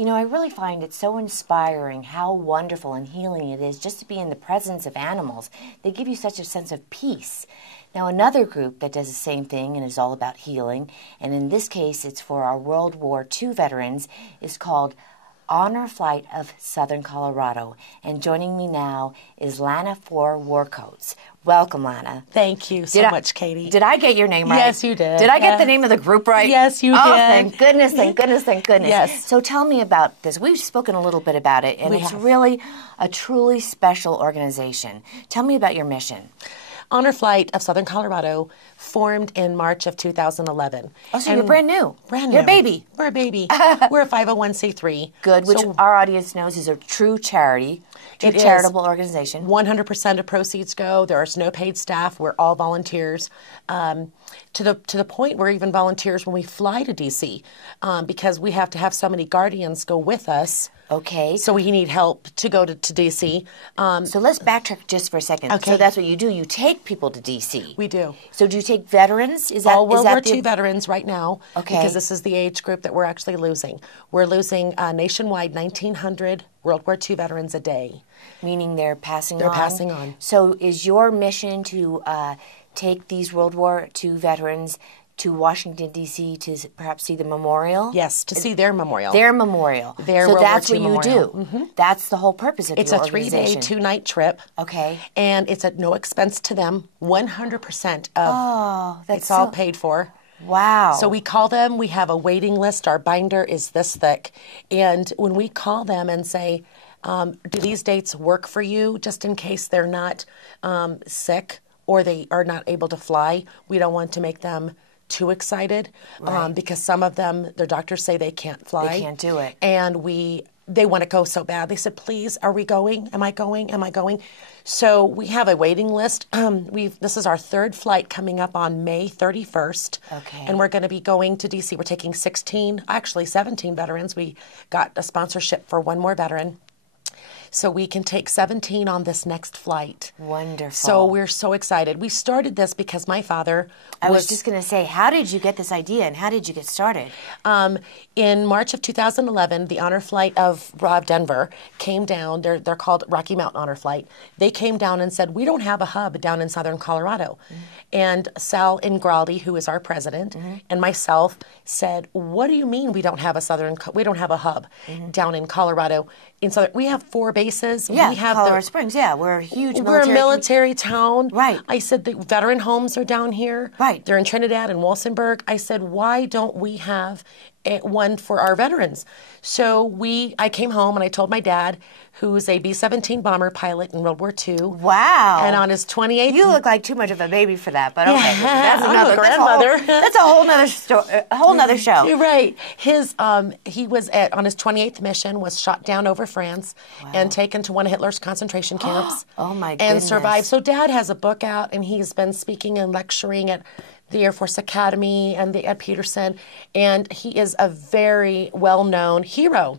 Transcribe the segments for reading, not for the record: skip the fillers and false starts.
You know, I really find it so inspiring how wonderful and healing it is just to be in the presence of animals. They give you such a sense of peace. Now, another group that does the same thing and is all about healing, and in this case it's for our World War II veterans, is called Honor Flight of Southern Colorado. And joining me now is Lana Fore-Warkocz. Welcome, Lana. Thank you so much, Katie. Did I get your name right? Yes, you did. Did I get the name of the group right? Yes, you did. Oh, thank goodness, thank goodness, thank goodness. Yes. So tell me about this. We've spoken a little bit about it, and it's really a truly special organization. Tell me about your mission. Honor Flight of Southern Colorado formed in March of 2011. Oh, so you're brand new. Brand new. You're a baby. We're a baby. We're a 501c3. Good, which our audience knows is a true charity, charitable organization. 100% of proceeds go. There's no paid staff. We're all volunteers. To the point where even volunteers when we fly to D.C. Because we have to have so many guardians go with us. Okay. So we need help to go to D.C. So let's backtrack just for a second. Okay. So that's what you do. You take people to D.C. We do. So do you take veterans? Is that all World War the... II veterans right now? Okay. Because this is the age group that we're actually losing. We're losing nationwide 1,900 World War II veterans a day. Meaning they're passing on? They're passing on. So is your mission to take these World War II veterans to Washington, D.C. to perhaps see the memorial? Yes, to see their memorial. Their memorial. Their so World that's War II what you memorial. do. That's the whole purpose of it's your a organization. 3-day, 2-night trip. Okay. And it's at no expense to them. 100% of that's all paid for. Wow. So we call them, we have a waiting list. Our binder is this thick. And when we call them and say, do these dates work for you, just in case they're not sick or they are not able to fly, we don't want to make them too excited because some of them, their doctors say they can't fly. They can't do it. And they want to go so bad. They said, please, are we going? Am I going? Am I going? So we have a waiting list. This is our third flight coming up on May 31st. Okay. And we're going to be going to D.C. We're taking 17 veterans. We got a sponsorship for one more veteran. So we can take 17 on this next flight. Wonderful. So we're so excited. We started this because my father I was just going to say, how did you get this idea and how did you get started? In March of 2011, the Honor Flight of Rob Denver came down. They're called Rocky Mountain Honor Flight. They came down and said, we don't have a hub down in Southern Colorado. And Sal Ingraldi, who is our president, and myself said, what do you mean we don't have a hub down in Colorado? We have 4 bases. Yeah, we have Colorado Springs. Yeah, we're a huge military. We're a military town. Right. I said the veteran homes are down here. Right. They're in Trinidad and Wilsonburg. I said, why don't we have one for our veterans? So I came home and I told my dad, who's a B-17 bomber pilot in World War II. Wow. And on his 28th... You look like too much of a baby for that, but okay. Yeah, I'm a grandmother. That's a whole nother story, a whole nother show. You're right. He was on his 28th mission, was shot down over France and taken to one of Hitler's concentration camps. Oh, my goodness. And survived. So Dad has a book out, and he's been speaking and lecturing at the Air Force Academy and at Peterson, and he is a very well-known hero.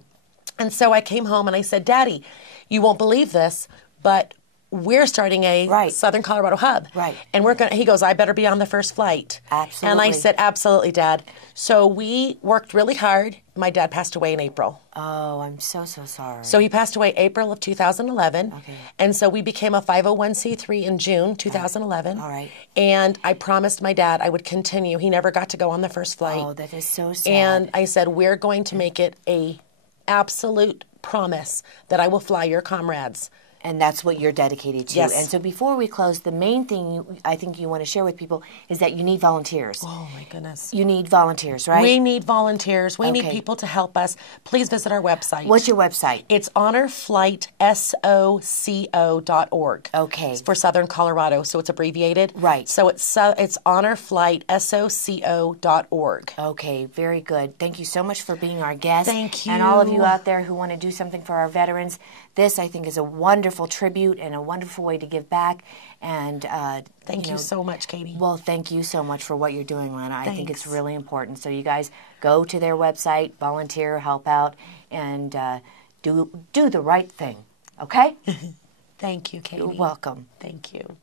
And so I came home and I said, Daddy, you won't believe this, but we're starting a Southern Colorado hub. Right. And he goes, I better be on the first flight. Absolutely. And I said, absolutely, Dad. So we worked really hard. My dad passed away in April. Oh, I'm so sorry. So he passed away April of 2011. Okay. And so we became a 501c3 in June 2011. All right. And I promised my dad I would continue. He never got to go on the first flight. Oh, that is so sad. And I said, we're going to make it a absolute promise that I will fly your comrades. And that's what you're dedicated to. Yes. And so before we close, the main thing I think you want to share with people is that you need volunteers. Oh, my goodness. You need volunteers, right? We need volunteers. We need people to help us. Please visit our website. What's your website? It's honorflightsoco.org. Okay. It's for Southern Colorado, so it's abbreviated. Right. So it's honorflightsoco.org. Okay, very good. Thank you so much for being our guest. Thank you. And all of you out there who want to do something for our veterans, this, I think, is a wonderful tribute and a wonderful way to give back. And thank you so much, Katie. Well, thank you so much for what you're doing, Lana. I think it's really important. So you guys go to their website, volunteer, help out, and do the right thing. Okay? Thank you, Katie. You're welcome. Thank you.